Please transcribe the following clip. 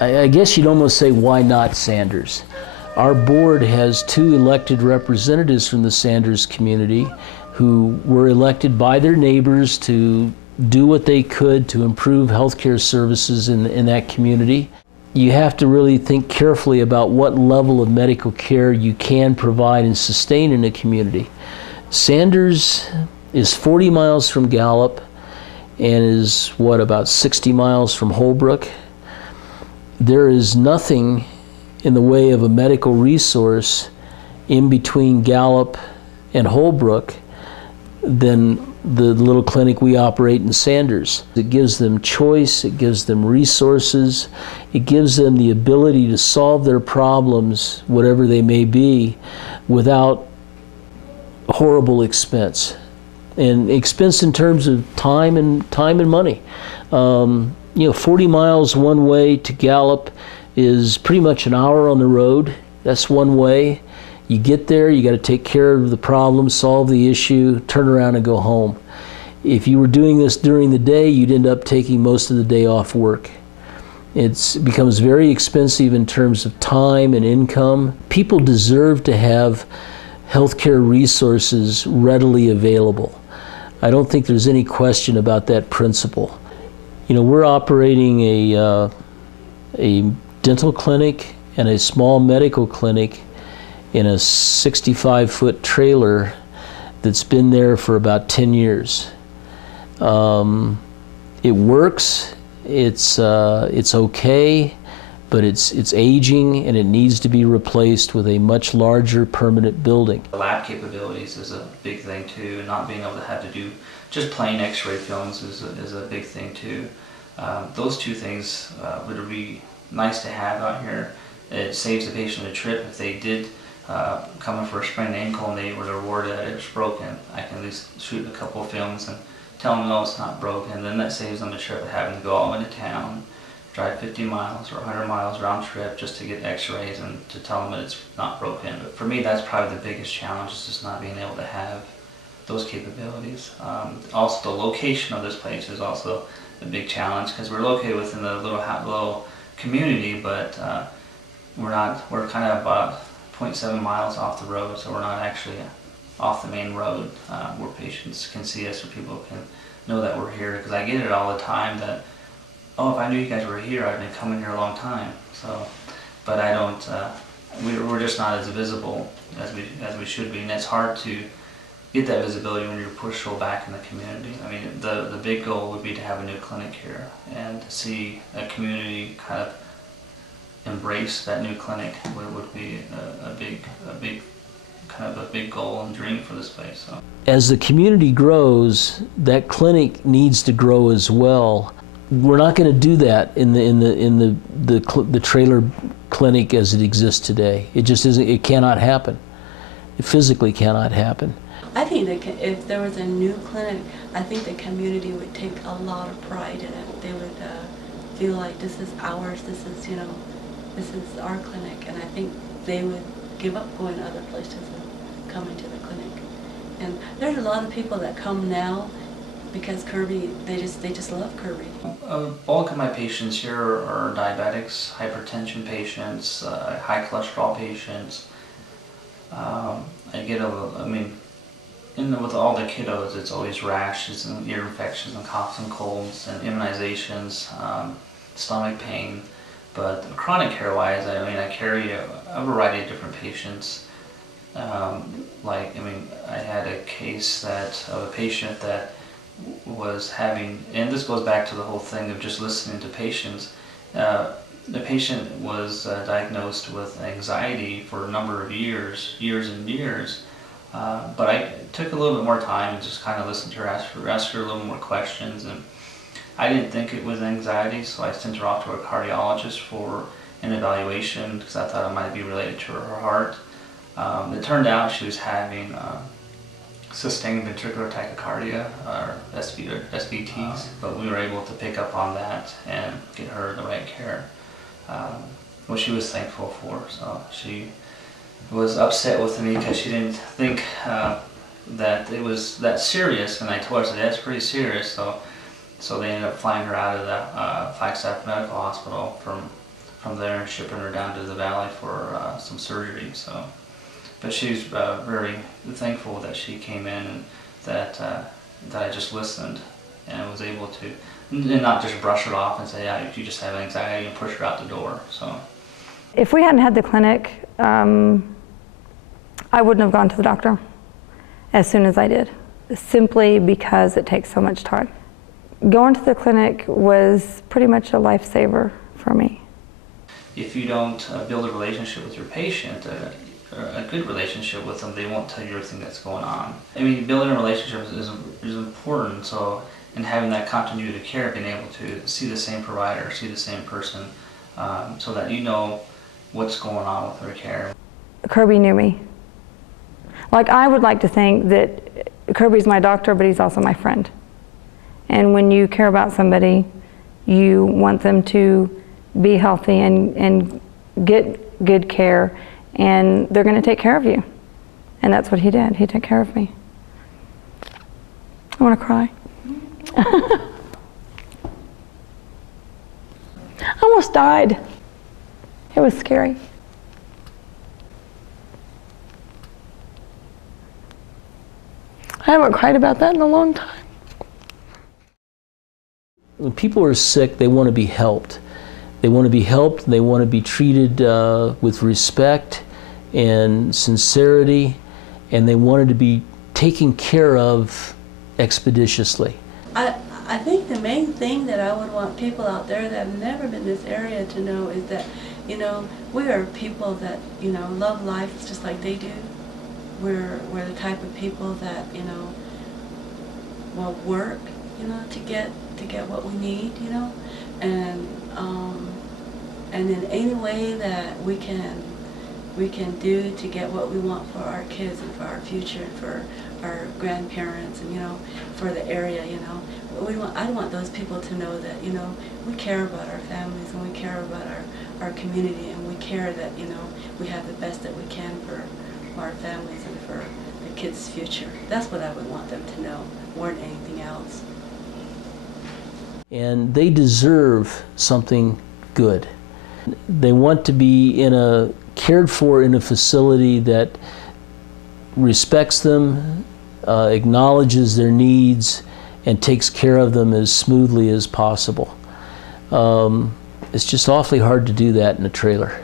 I guess you'd almost say, why not Sanders? Our board has 2 elected representatives from the Sanders community who were elected by their neighbors to do what they could to improve healthcare services in that community. You have to really think carefully about what level of medical care you can provide and sustain in a community. Sanders is 40 miles from Gallup and is, about 60 miles from Holbrook. There is nothing in the way of a medical resource in between Gallup and Holbrook than the little clinic we operate in Sanders. It gives them choice, it gives them resources, it gives them the ability to solve their problems, whatever they may be, without horrible expense. And expense in terms of time and money. 40 miles one way to Gallup is pretty much an hour on the road. That's one way. You get there, you got to take care of the problem, solve the issue, turn around and go home. If you were doing this during the day, you'd end up taking most of the day off work. It becomes very expensive in terms of time and income. People deserve to have healthcare resources readily available. I don't think there's any question about that principle. We're operating a dental clinic and a small medical clinic in a 65-foot trailer that's been there for about 10 years. It works, it's okay, but it's aging and it needs to be replaced with a much larger permanent building. The lab capabilities is a big thing too, and not being able to have to do just plain x-ray films is a big thing too. Those 2 things would be nice to have out here. It saves the patient a trip. If they did come in for a sprained ankle and they were rewarded that it was broken, I can at least shoot a couple of films and tell them no, it's not broken. Then that saves them a trip of having to go all into town, drive 50 miles or 100 miles round trip just to get x-rays and to tell them that it's not broken. But for me, that's probably the biggest challenge, is just not being able to have those capabilities. Also, the location of this place is also a big challenge, because we're located within the little community, but we're kind of about 0.7 miles off the road, so we're not actually off the main road where patients can see us or people can know that we're here. Because I get it all the time that, oh, if I knew you guys were here, I'd been coming here a long time. So, but I don't. We're just not as visible as we should be, and it's hard to get that visibility when you're pushed so back in the community. I mean, the big goal would be to have a new clinic here and to see a community kind of embrace that new clinic would be a big goal and dream for this place. So. As the community grows, that clinic needs to grow as well. We're not going to do that in the trailer clinic as it exists today. It just isn't. It cannot happen. It physically cannot happen. I think that if there was a new clinic, I think the community would take a lot of pride in it. They would feel like this is ours. This is our clinic, and I think they would give up going to other places and coming to the clinic. And there's a lot of people that come now because Kirby, they just love Kirby. A bulk of my patients here are diabetics, hypertension patients, high cholesterol patients. With all the kiddos, it's always rashes and ear infections and coughs and colds and immunizations, stomach pain. But chronic care-wise, I carry a variety of different patients. I had a case of a patient that was having, and this goes back to the whole thing of just listening to patients. The patient was diagnosed with anxiety for a number of years and years. But I took a little bit more time and just kind of listened to her, asked her a little more questions, and I didn't think it was anxiety, so I sent her off to a cardiologist for an evaluation because I thought it might be related to her heart. It turned out she was having sustained ventricular tachycardia, or SVTs, but we were able to pick up on that and get her the right care, which she was thankful for. So she was upset with me because she didn't think that it was that serious, and I told her that that's pretty serious. So they ended up flying her out of the Flagstaff Medical Hospital from from there, shipping her down to the valley for some surgery. So, but she's very thankful that she came in and that I just listened and was able to, and not just brush it off and say, yeah, you just have anxiety, and push her out the door. So, if we hadn't had the clinic, I wouldn't have gone to the doctor as soon as I did, simply because it takes so much time. Going to the clinic was pretty much a lifesaver for me. If you don't build a relationship with your patient, a good relationship with them, they won't tell you everything that's going on. I mean, building a relationship is important, so, and having that continuity of care, being able to see the same provider, see the same person, so that you know what's going on with their care. Kirby knew me. Like, I would like to think that Kirby's my doctor, but he's also my friend. And when you care about somebody, you want them to be healthy and get good care, and they're going to take care of you. And that's what he did. He took care of me. I want to cry. I almost died. It was scary. I haven't cried about that in a long time. When people are sick, they want to be helped. They want to be helped, they want to be treated with respect and sincerity, and they wanted to be taken care of expeditiously. I think the main thing that I would want people out there that have never been in this area to know is that, you know, we are people that, you know, love life just like they do. We're the type of people that, you know, will work, you know, to get what we need, you know, and in any way that we can do to get what we want for our kids and for our future and for our grandparents and, you know, for the area, you know. I want those people to know that, you know, we care about our families and we care about our community, and we care that, you know, we have the best that we can for our families and for the kids' future. That's what I would want them to know more than anything else. And they deserve something good. They want to be cared for in a facility that respects them, acknowledges their needs, and takes care of them as smoothly as possible. It's just awfully hard to do that in a trailer.